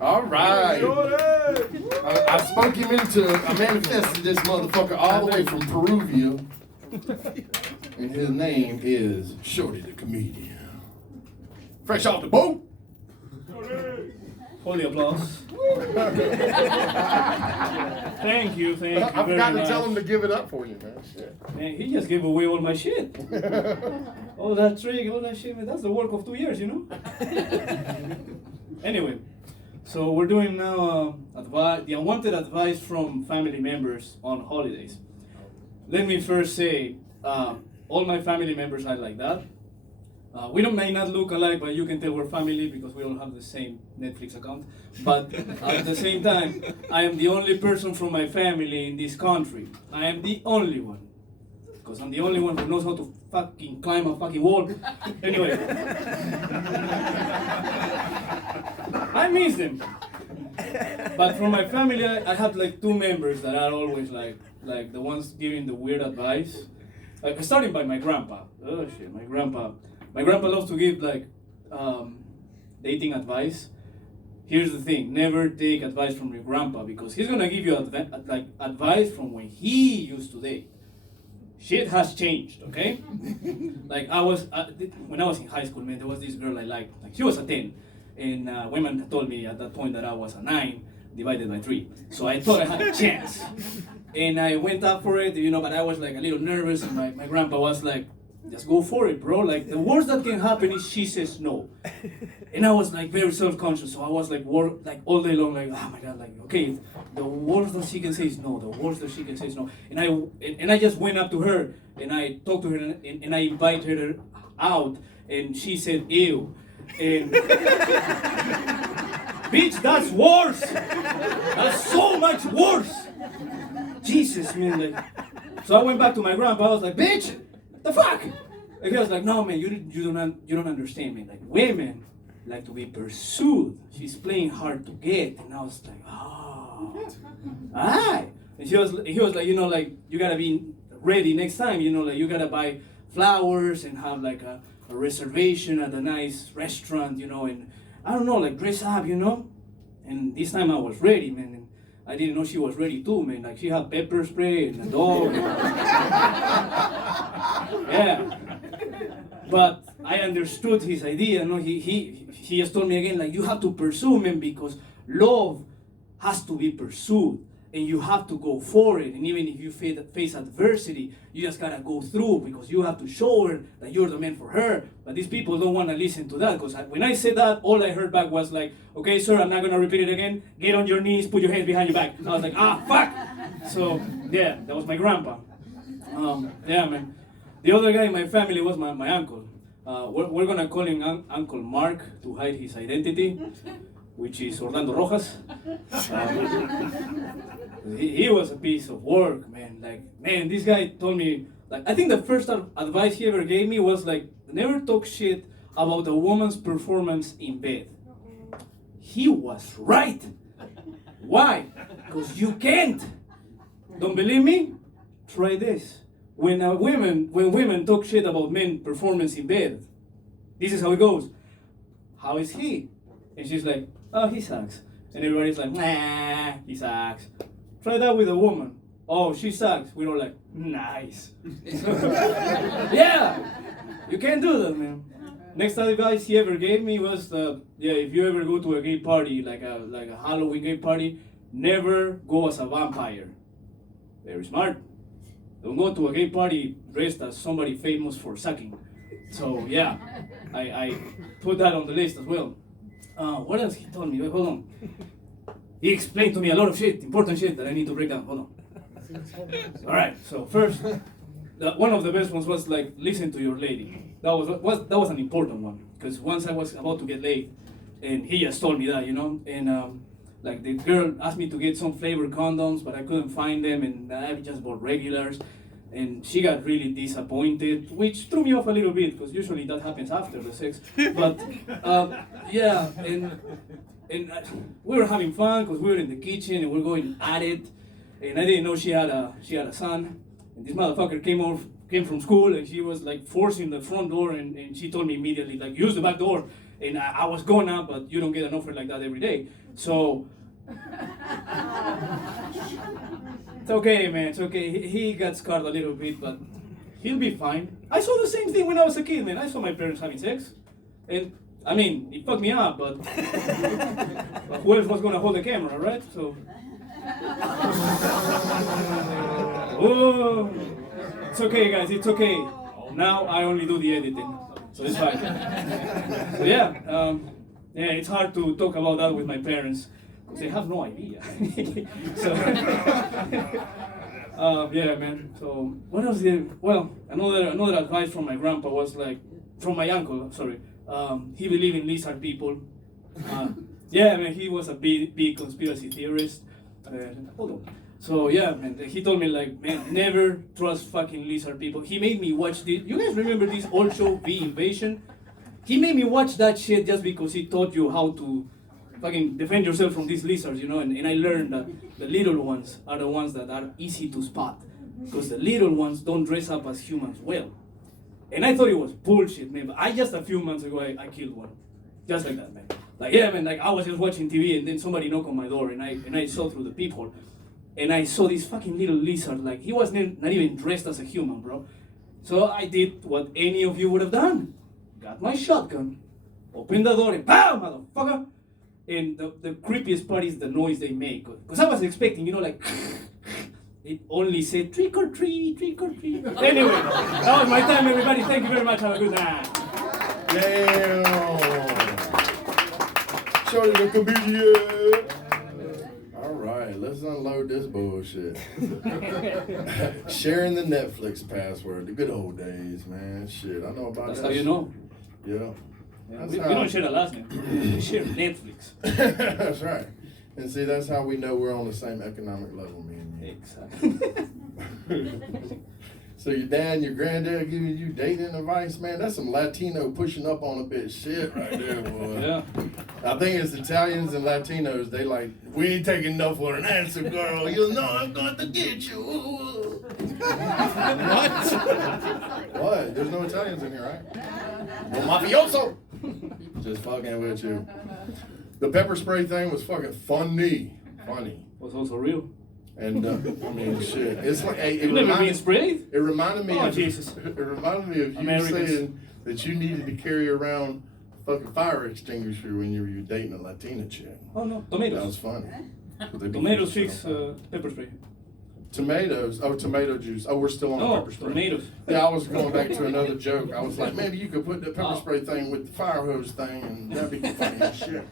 All right. I spunk him into, I manifested this motherfucker all the way from Peruvia. And his name is Shorty the comedian. Fresh off the boat. Holy applause. Thank you I forgot to tell him to give it up for you, man. Shit. Man, he just gave away all my shit. All that trick, all that shit, man, that's the work of 2 years, you know? Anyway, so we're doing now the unwanted advice from family members on holidays. Let me first say, all my family members are like that. We may not look alike, but you can tell we're family because we all have the same Netflix account. But at the same time, I am the only person from my family in this country. I am the only one. Because I'm the only one who knows how to fucking climb a fucking wall. Anyway. I miss them. But from my family, I have like two members that are always like the ones giving the weird advice. Like, starting by my grandpa. Oh shit, my grandpa. My grandpa loves to give like dating advice. Here's the thing: never take advice from your grandpa because he's gonna give you advice from when he used to date. Shit has changed, okay? Like when I was in high school, man, there was this girl I liked. Like she was a 10, and women told me at that point that I was a 9 divided by 3. So I thought I had a chance, and I went up for it, you know. But I was like a little nervous, and my grandpa was like, just go for it, bro. Like, the worst that can happen is she says no. And I was like very self-conscious, so I was like all day long, like, oh my god, like, okay, the worst that she can say is no, the worst that she can say is no. And I just went up to her and I talked to her and I invited her out and she said ew. And bitch, that's worse. That's so much worse. Jesus, man, like. So I went back to my grandpa. I was like, bitch, the fuck? And he was like, no, man, you don't understand, man. Like, women like to be pursued. She's playing hard to get. And I was like, oh, alright. And he was like, you know, like, you gotta be ready next time. You know, like, you gotta buy flowers and have like a reservation at a nice restaurant, you know, and I don't know, like, dress up, you know. And this time I was ready, man. And I didn't know she was ready too, man. Like, she had pepper spray and a dog. Yeah, but I understood his idea. No, he just told me again, like, you have to pursue men because love has to be pursued and you have to go for it. And even if you face adversity, you just gotta go through because you have to show her that you're the man for her. But these people don't want to listen to that because when I said that, all I heard back was like, okay, sir, I'm not gonna repeat it again. Get on your knees, put your hands behind your back. I was like, ah, fuck. So yeah, that was my grandpa. Yeah, man. The other guy in my family was my uncle. We're gonna call him Uncle Mark to hide his identity, which is Orlando Rojas. He was a piece of work, man. Like, man, this guy told me, like, I think the first advice he ever gave me was like, never talk shit about a woman's performance in bed. He was right. Why? Because you can't. Don't believe me? Try this. When women talk shit about men performance in bed, this is how it goes. How is he? And she's like, oh, he sucks. And everybody's like, nah, he sucks. Try that with a woman. Oh, she sucks. We're all like, nice. Yeah, you can't do that, man. Next advice he ever gave me was, if you ever go to a gay party, like a Halloween gay party, never go as a vampire. Very smart. Don't go to a gay party dressed as somebody famous for sucking. So yeah, I put that on the list as well. What else he told me? Wait, hold on. He explained to me a lot of shit, important shit that I need to break down. Hold on. All right. So first, one of the best ones was like, listen to your lady. That was an important one because once I was about to get laid, and he just told me that, you know, and like the girl asked me to get some flavored condoms, but I couldn't find them, and I just bought regulars. And she got really disappointed, which threw me off a little bit, because usually that happens after the sex. But yeah, and we were having fun because we were in the kitchen and we were going at it. And I didn't know she had a son. And this motherfucker came from school and she was like forcing the front door, and she told me immediately, like, use the back door. and I was gonna, but you don't get an offer like that every day. So it's okay, man. It's okay. He got scarred a little bit, but he'll be fine. I saw the same thing when I was a kid, man. I saw my parents having sex, and I mean, it fucked me up, but, but who else was gonna hold the camera, right? So. Oh, it's okay, guys. It's okay. Now I only do the editing, so it's fine. So yeah, it's hard to talk about that with my parents because they have no idea. So yeah, man. So what else did? Well, another advice from my grandpa was like, from my uncle. Sorry, he believed in lizard people. Yeah, man. He was a big conspiracy theorist. Hold on. So yeah, man, he told me like, man, never trust fucking lizard people. He made me watch this. You guys remember this old show, The Invasion? He made me watch that shit just because he taught you how to fucking defend yourself from these lizards, you know. And I learned that the little ones are the ones that are easy to spot because the little ones don't dress up as humans well. And I thought it was bullshit, man. But I just a few months ago I killed one, just like that, man. Like yeah, man. Like I was just watching TV and then somebody knocked on my door and I saw through the peephole. And I saw this fucking little lizard, like he was not even dressed as a human, bro. So I did what any of you would have done. Got my shotgun, opened the door and BAM, motherfucker! And the creepiest part is the noise they make. Because I was expecting, you know, like, it only said trick or treat, trick or treat. Anyway, that was my time, everybody. Thank you very much. Have a good night. Damn. Shorty the comedian. All right, let's unload this bullshit. Sharing the Netflix password, the good old days, man. Shit, I know about That's that. how you know. Yeah. We don't share the last name. We share Netflix. That's right. And see, that's how we know we're on the same economic level, me and you. Exactly. So your dad and your granddad giving you dating advice, man, that's some Latino pushing up on a bit shit right there, boy. Yeah. I think it's Italians and Latinos, they like, we ain't taking no for an answer, girl. You know I'm going to get you. What? What? There's no Italians in here, right? No mafioso. Just fucking with you. The pepper spray thing was fucking funny. Was also real. And I mean, shit. It's like You've never been sprayed? It reminded me. Oh, of, Jesus. It reminded me of you Americans. saying that you needed to carry around a fucking fire extinguisher when you were dating a Latina chick. Oh no, tomatoes. That was funny. Tomatoes fix pepper spray. Tomatoes. Oh, tomato juice. Oh, we're still on the pepper spray. Tomatoes. Yeah, I was going back to another joke. I was like, maybe you could put the pepper spray thing with the fire hose thing, and that'd be funny as shit.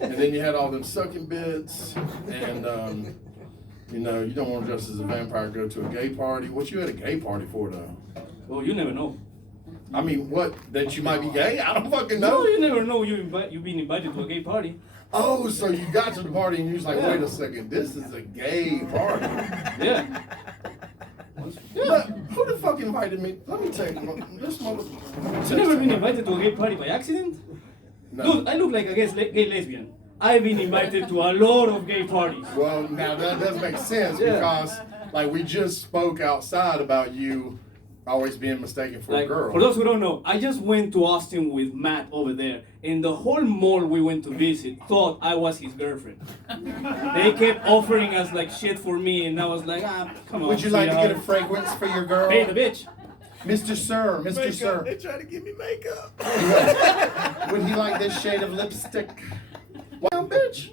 And then you had all them sucking bits, and you know, you don't want to dress as a vampire, go to a gay party. What you at a gay party for, though? Well, you never know. I mean, what? That you might be gay? I don't fucking know. No, you never know. You've been invited to a gay party. Oh, so you got to the party and you was like, wait a second, this is a gay party. Yeah. But who the fuck invited me? Let me tell you, this mother. You never been invited to a gay party by accident? No. Dude, I look like a gay lesbian. I've been invited to a lot of gay parties. Well, now that does make sense Yeah. because, like, we just spoke outside about you always being mistaken for a girl. For those who don't know, I just went to Austin with Matt over there, and the whole mall we went to visit thought I was his girlfriend. They kept offering us like shit for me, and I was like, come on. Would you like to get a fragrance for your girl? Hey, the bitch. Mr. Sir, Mr. Makeup. Sir. They try to give me makeup. Would he like this shade of lipstick? Well, bitch.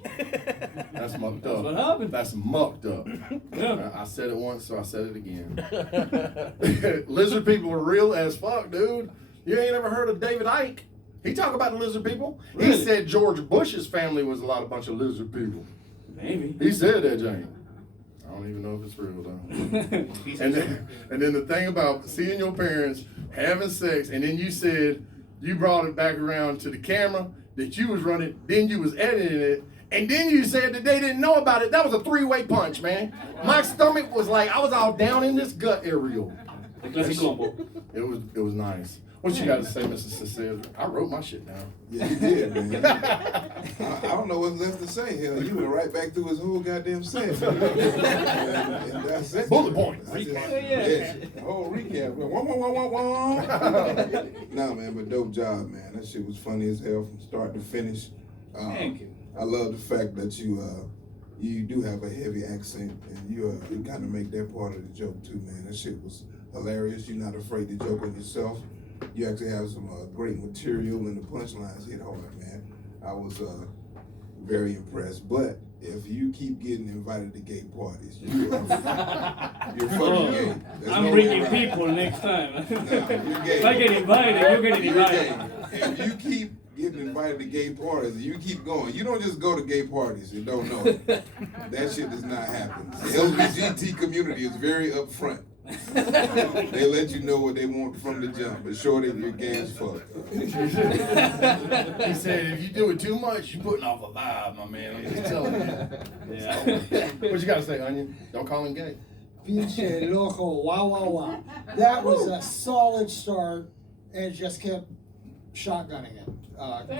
That's mucked up. That's what happened. That's mucked up. Yeah. I said it once, so I said it again. Lizard people are real as fuck, dude. You ain't ever heard of David Icke? He talk about the lizard people. Really? He said George Bush's family was a bunch of lizard people. Maybe. He said that, Jane. I don't even know if it's real though. and then the thing about seeing your parents having sex, and then you said you brought it back around to the camera that you was running, then you was editing it, and then you said that they didn't know about it. That was a three-way punch, man. My stomach was like, I was all down in this gut area. The classic combo. It was nice. What you got to say, Mr. Cecile? I wrote my shit down. Yeah, you did, man. I don't know what's left to say. Hell, you went right back through his whole goddamn set. and that's it. Bullet points. Yeah, whole recap. Nah, man, but dope job, man. That shit was funny as hell from start to finish. Thank you. I love the fact that you do have a heavy accent, and you kind of make that part of the joke too, man. That shit was hilarious. You're not afraid to joke on yourself. You actually have some great material, and the punchlines hit hard, man. I was very impressed. But if you keep getting invited to gay parties, you're fucking gay. I'm bringing people next time. Nah, you're gay. If I get invited, you're getting You're gay. invited. If you keep getting invited to gay parties, and you keep going, you don't just go to gay parties and don't know it. That shit does not happen. The LGBT community is very upfront. They let you know what they want from the jump, but Shorty, you're gay as fuck. He said, if you do it too much, you're putting off a vibe, my man. I'm just telling you. Yeah. What you got to say, Onion? Don't call him gay. Pinche loco, wow, wow, wow. That was a solid start, and it just kept shotgunning it.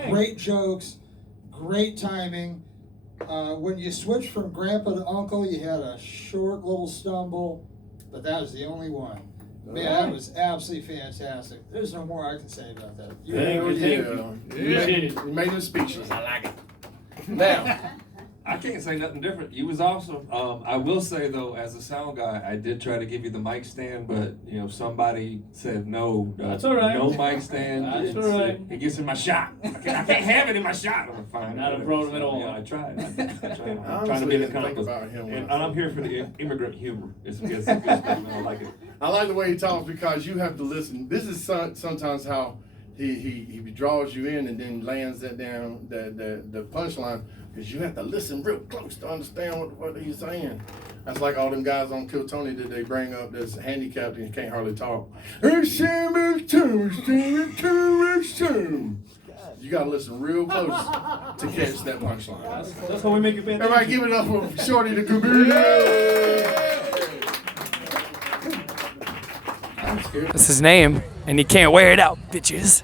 Great jokes, great timing. When you switched from grandpa to uncle, you had a short little stumble, but that was the only one. Man, that was absolutely fantastic. There's no more I can say about that. You made him speechless. I like it. Now, I can't say nothing different. You was awesome. I will say though, as a sound guy, I did try to give you the mic stand, but somebody said no. That's all right. No mic stand. That's all right. It gets in my shot. I can't have it in my shot. I'm fine. Not a problem at all. Yeah, I tried. I'm honestly, trying to be the think kind of, about him when and I I'm here for the immigrant humor. It's good stuff. Man. I like it. I like the way he talks because you have to listen. This is sometimes how he draws you in and then lands that down the punchline, because you have to listen real close to understand what he's saying. That's like all them guys on Kill Tony that they bring up that's handicapped and can't hardly talk. You gotta listen real close to catch that punchline. That's how we make it better. Everybody give it up for Shorty the comedian. That's his name, and he can't wear it out, bitches.